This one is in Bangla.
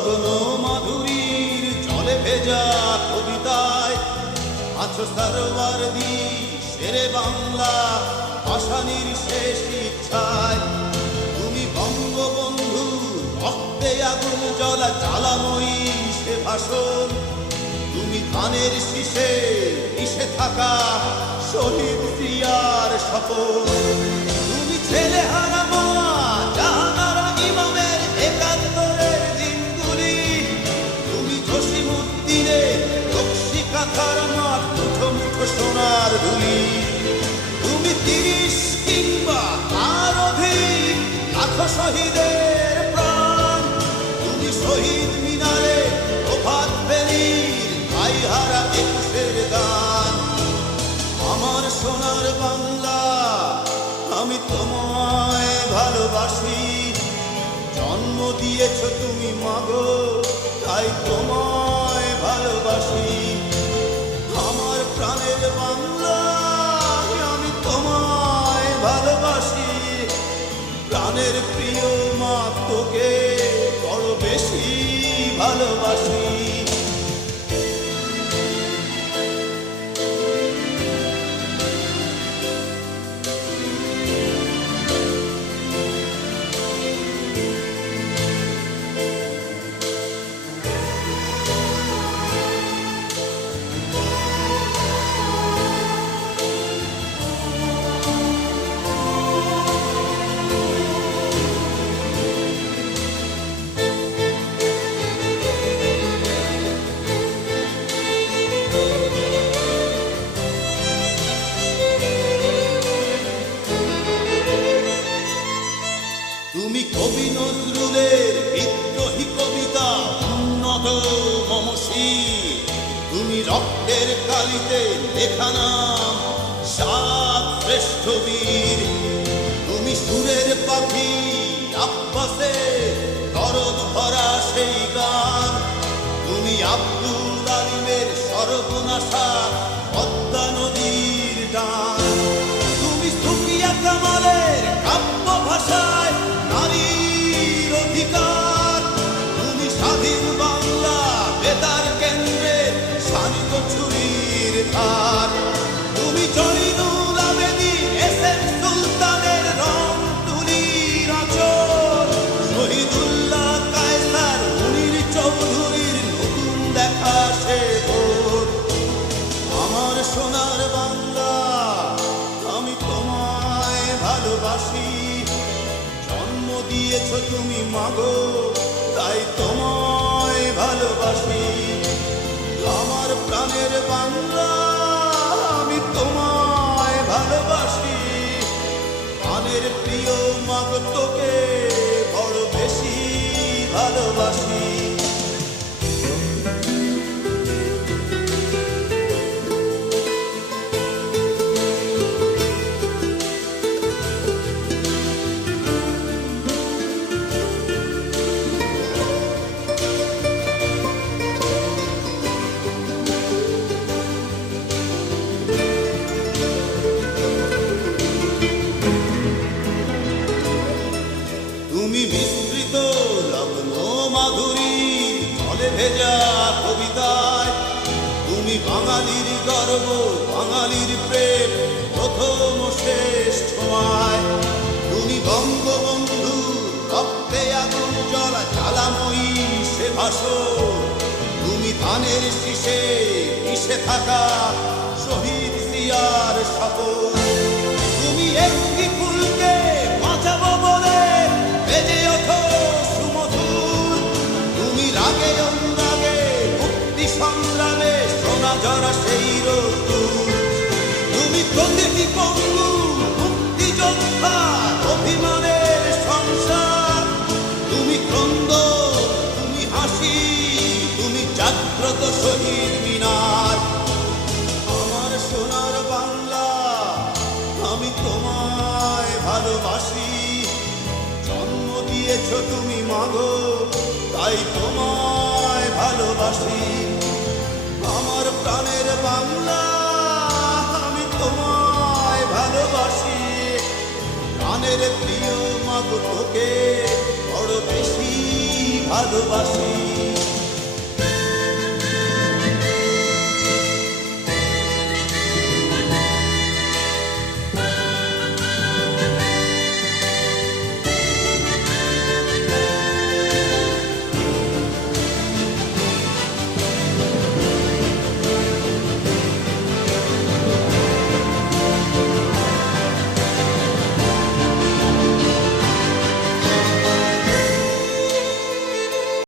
লগ্ন মাধুরীর জলে ভেজা কবিতায় আছো সরওয়ারদি শেরে বাংলা ভাষানির শেষ ইচ্ছায়। তুমি বঙ্গবন্ধু রক্তে আগুন জ্বলা জ্বালাময়ী সে ভাষণ। তুমি ধানের শীষে মিশে থাকা শহীদ জিয়ার শপথ। তুমি ছেলে হারা মা জাহানারা ইমামের একাত্তরের দিনগুলি। তুমি জসিমউদ্দিনের নকশি কাঁথার মাঠ মুঠো মুঠো সোনার ধুলি। তুমি ৩০ কিংবা তার অধিক লাখো শহীদের প্রাণ। তুমি শহীদ মিনারে প্রভাত ফেরির ভাই হারা একুশের গান। আমার সোনার বাংলা আমি তোমায় ভালোবাসি। জন্ম দিয়েছ তুমি মাগো তাই তোমায় ভালোবাসি। আমার প্রাণের বাংলা আমি তোমায় ভালোবাসি। প্রাণের প্রিয় মা তোকে বড় বেশি ভালোবাসি। তুমি কবি নজরুলের বিদ্রোহী কবিতা উন্নত মমশীল। তুমি রক্তের কালিতে লেখা নাম সাত শ্রেষ্ঠ বীর। তুমি সুরের পাখি আব্বাসের দরদ ভরা সেই গান। তুমি আব্দুল আলিমের সর্বনাশা পদ্মা নদীর টান। তুমি সুফিয়া কামালের কাব্য ভাষায় নারীর অধিকার। তুমি স্বাধীন বাংলা বেতার কেন্দ্রে শানিত ছুরির ধার। তুমি জয়নুল আবেদীন এস.এম. সুলতানের রং তুলির আঁচল। শহীদুল্লাহ কায়সার মুনির চৌধুরীর নতুন দেখা সে ভোর। আমার সোনার বাংলা আমি তোমায় ভালোবাসি। জন্ম দিয়েছ তুমি মাগো তাই তোমায় ভালোবাসি। আমার প্রাণের বাংলা আমি তোমায় ভালোবাসি। প্রাণের প্রিয় মাগো তোকে বড় বেশি ভালোবাসি। তুমি মিশ্রিত লগ্ন মাধুরী জলে ভেজা কবিতায়। তুমি বাঙালির গর্ব বাঙালির প্রেম প্রথম শেষ ছোঁয়ায়। তুমি বঙ্গবন্ধু রক্তে আগুন জ্বলা জ্বালাময়ী সে ভাষণ। তুমি ধানের শীষে মিশে থাকা শহীদ জিয়ার শপথ। তুমি একটি ফুলকে বাঁচাবো বলে বেজে ওঠো সুমধুর। তুমি রাগে অনুরাগে মুক্তি সংগ্রামে সোনা ঝরা সেই রোদ্দুর। তুমি প্রতিটি পঙ্গু মুক্তিযোদ্ধার অভিমানের সংসার। তুমি ক্রন্দন তুমি হাসি তুমি জাগ্রত শহীদ মিনার। আমার সোনার বাংলা আমি তোমায় ভালোবাসি। জন্ম দিয়েছ তুমি মাগো তাই তোমায় ভালোবাসি। আমার প্রাণের বাংলা আমি তোমায় ভালোবাসি। প্রাণের প্রিয় মাগো তোকে বড় বেশি ভালোবাসি।